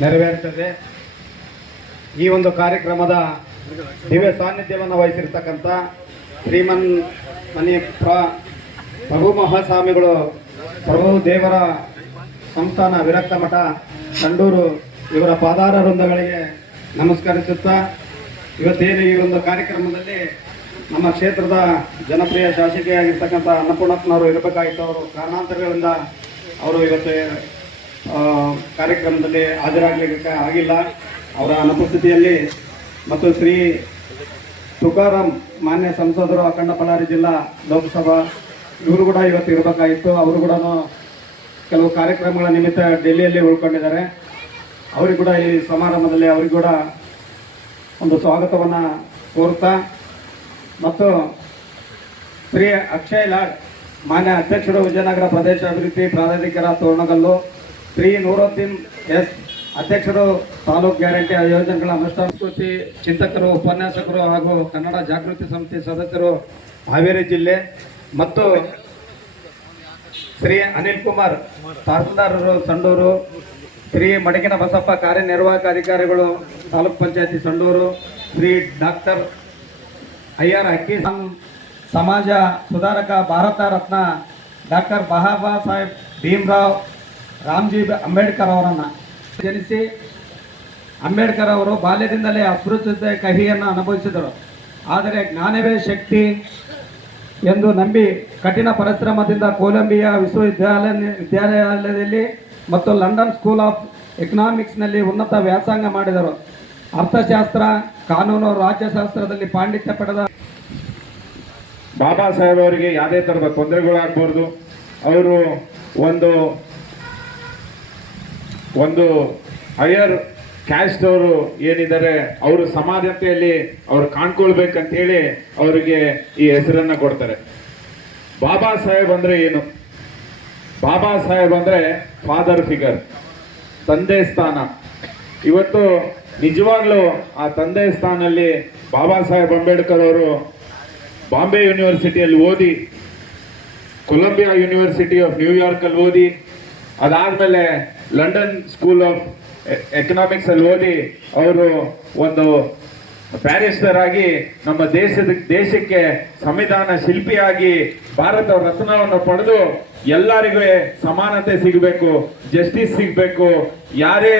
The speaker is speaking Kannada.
ನೆರವೇರುತ್ತದೆ. ಈ ಒಂದು ಕಾರ್ಯಕ್ರಮದ ದಿವ್ಯ ಸಾನ್ನಿಧ್ಯವನ್ನು ವಹಿಸಿರ್ತಕ್ಕಂಥ ಶ್ರೀಮನ್ ಮನಿ ಪ್ರಭು ಮಹಾಸ್ವಾಮಿಗಳು, ಪ್ರಭು ದೇವರ ಸಂಸ್ಥಾನ ವಿರಕ್ತ ಮಠ ಸಂಡೂರು ಇವರ ಪಾದಾರ ವೃಂದಗಳಿಗೆ ನಮಸ್ಕರಿಸುತ್ತಾ, ಇವತ್ತೇನು ಈ ಒಂದು ಕಾರ್ಯಕ್ರಮದಲ್ಲಿ ನಮ್ಮ ಕ್ಷೇತ್ರದ ಜನಪ್ರಿಯ ಶಾಸಕಿಯಾಗಿರ್ತಕ್ಕಂಥ ಅನ್ನಪೂರ್ಣಪ್ಪನವರು ಇರಬೇಕಾಗಿತ್ತು. ಅವರು ಕಾರಣಾಂತರಗಳಿಂದ ಅವರು ಇವತ್ತು ಕಾರ್ಯಕ್ರಮದಲ್ಲಿ ಹಾಜರಾಗಲಿಕ್ಕೆ ಆಗಿಲ್ಲ. ಅವರ ಅನುಪಸ್ಥಿತಿಯಲ್ಲಿ ಮತ್ತು ಶ್ರೀ ತುಕಾರಾಮ್ ಮಾನ್ಯ ಸಂಸದರು ಅಖಂಡ ಬಳ್ಳಾರಿ ಜಿಲ್ಲಾ ಲೋಕಸಭಾ ಇವರು ಕೂಡ ಇವತ್ತು ಇರಬೇಕಾಗಿತ್ತು. ಅವರು ಕೂಡ ಕೆಲವು ಕಾರ್ಯಕ್ರಮಗಳ ನಿಮಿತ್ತ ಡೆಲ್ಲಿಯಲ್ಲಿ ಉಳ್ಕೊಂಡಿದ್ದಾರೆ. ಅವರಿಗೂ ಕೂಡ ಈ ಸಮಾರಂಭದಲ್ಲಿ ಅವರಿಗೂ ಕೂಡ ಒಂದು ಸ್ವಾಗತವನ್ನು ಕೋರುತ್ತಾ, ಮತ್ತು ಶ್ರೀ ಅಕ್ಷಯ್ ಲಾಡ್ ಮಾನ್ಯ ಅಧ್ಯಕ್ಷರು ವಿಜಯನಗರ ಪ್ರದೇಶ ಅಭಿವೃದ್ಧಿ ಪ್ರಾಧಿಕಾರ ತೋರಣಗಲ್ಲು, ಶ್ರೀ ನೂರುದ್ದೀನ್ ಎಸ್ ಅಧ್ಯಕ್ಷರು ತಾಲೂಕು ಗ್ಯಾರಂಟಿ ಯೋಜನೆಗಳ ಅನುಷ್ಠಾನಸ್ಕೃತಿ ಚಿಂತಕರು, ಉಪನ್ಯಾಸಕರು ಹಾಗೂ ಕನ್ನಡ ಜಾಗೃತಿ ಸಮಿತಿ ಸದಸ್ಯರು ಹಾವೇರಿ ಜಿಲ್ಲೆ, ಮತ್ತು ಶ್ರೀ ಅನಿಲ್ ಕುಮಾರ್ ತಹಸೀಲ್ದಾರರು ಸಂಡೂರು, ಶ್ರೀ ಮಡಗಿನ ಬಸಪ್ಪ ಕಾರ್ಯನಿರ್ವಾಹಕ ಅಧಿಕಾರಿಗಳು ತಾಲೂಕ್ ಪಂಚಾಯತಿ ಸಂಡೂರು, ಶ್ರೀ ಡಾಕ್ಟರ್ ಐಆರ್ ಅಕ್ಕಿ ಸಮಾಜ ಸುಧಾರಕ ಭಾರತ ರತ್ನ ಡಾಕ್ಟರ್ ಬಾಬಾ ಸಾಹೇಬ್ ಭೀಮ್ರಾವ್ ರಾಮ್ಜಿ ಅಂಬೇಡ್ಕರ್ ಅವರನ್ನು ಜನಿಸಿ, ಅಂಬೇಡ್ಕರ್ ಅವರು ಬಾಲ್ಯದಿಂದಲೇ ಅಸ್ಪೃಶ್ಯತೆ ಕಹಿಯನ್ನು ಅನುಭವಿಸಿದರು. ಆದರೆ ಜ್ಞಾನವೇ ಶಕ್ತಿ ಎಂದು ನಂಬಿ ಕಠಿಣ ಪರಿಶ್ರಮದಿಂದ ಕೊಲಂಬಿಯಾ ವಿಶ್ವವಿದ್ಯಾಲಯದಲ್ಲಿ ಮತ್ತು ಲಂಡನ್ ಸ್ಕೂಲ್ ಆಫ್ ಎಕನಾಮಿಕ್ಸ್ನಲ್ಲಿ ಉನ್ನತ ವ್ಯಾಸಂಗ ಮಾಡಿದರು. ಅರ್ಥಶಾಸ್ತ್ರ, ಕಾನೂನು, ರಾಜ್ಯಶಾಸ್ತ್ರದಲ್ಲಿ ಪಾಂಡಿತ್ಯ ಪಡೆದ ಬಾಬಾ ಸಾಹೇಬ್ ಅವರಿಗೆ ಯಾವುದೇ ಥರದ ತೊಂದರೆಗಳಾಗಬಾರ್ದು. ಅವರು ಒಂದು ಹೈಯರ್ ಕ್ಯಾಸ್ಟ್ ಅವರು ಏನಿದ್ದಾರೆ ಅವರು ಸಮಾನತೆಯಲ್ಲಿ ಅವ್ರು ಕಾಣ್ಕೊಳ್ಬೇಕಂತೇಳಿ ಅವರಿಗೆ ಈ ಹೆಸರನ್ನ ಕೊಡ್ತಾರೆ. ಬಾಬಾ ಸಾಹೇಬ್ ಅಂದ್ರೆ ಏನು? ಬಾಬಾ ಸಾಹೇಬ್ ಅಂದ್ರೆ ಫಾದರ್ ಫಿಗರ್, ತಂದೆ ಸ್ಥಾನ. ಇವತ್ತು ನಿಜವಾಗ್ಲೂ ಆ ತಂದೆ ಸ್ಥಾನಲ್ಲಿ ಬಾಬಾ ಸಾಹೇಬ್ ಅಂಬೇಡ್ಕರ್ ಅವರು ಬಾಂಬೆ ಯೂನಿವರ್ಸಿಟಿಯಲ್ಲಿ ಓದಿ, ಕೊಲಂಬಿಯಾ ಯೂನಿವರ್ಸಿಟಿ ಆಫ್ ನ್ಯೂಯಾರ್ಕ್ ಅಲ್ಲಿ ಓದಿ, ಅದಾದ್ಮೇಲೆ ಲಂಡನ್ ಸ್ಕೂಲ್ ಆಫ್ ಎಕನಾಮಿಕ್ಸ್ ಅಲ್ಲಿ ಓದಿ ಅವರು ಒಂದು ಬ್ಯಾರಿಸ್ಟರ್ ಆಗಿ ನಮ್ಮ ದೇಶಕ್ಕೆ ಸಂವಿಧಾನ ಶಿಲ್ಪಿಯಾಗಿ ಭಾರತ ರತ್ನವನ್ನು ಪಡೆದು ಎಲ್ಲರಿಗೂ ಸಮಾನತೆ ಸಿಗಬೇಕು, ಜಸ್ಟಿಸ್ ಸಿಗಬೇಕು, ಯಾರೇ